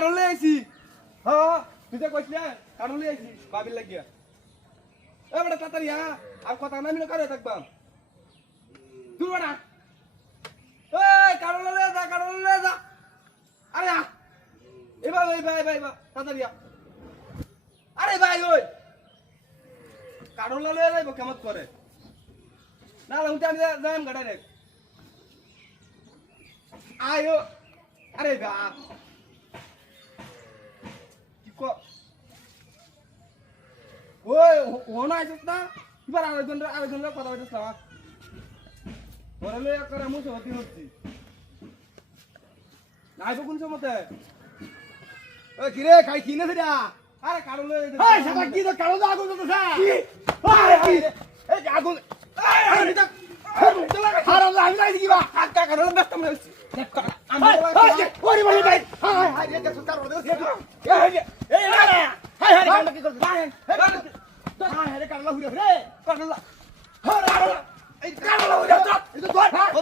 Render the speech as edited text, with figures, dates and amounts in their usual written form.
কারণ লই আইছি হ্যাঁ তুই যে কইছিস কারণ লই আইছি বাবির লাগিয়া এ বড় তাড়াতাড়ি আর কথা না মিলে করে থাকবাম তুই বড়া এই কারণ লই যা আরে এ ভাই তাড়াতাড়ি আরে ভাই ওই কারণ লই যাইব কেমন করে না উঠে আমি যাইম গাড়ি রে আয়ো আরে বাপ কি কো ওই ওনা আইছিস না এবার আরেকজন কথা বলছিস না ওরা লই করে মুছে হতি হচ্ছি নাইবো কোন সমতে ও কিরে খাই কিনে সেটা আরে কারণ লই এই সেটা কি তো কারণ আগুন তো স্যার কি এই আগুন এই এটা হারাম আমি নাই দিবা কাকা কারণ ব্যস্ত মনে হচ্ছে আমি ওরে বলি ভাই হাই হাই এটা সুতার ওরে এই হাই হাই কি করছিস হাই হাই কারণ হুরে রে কারণ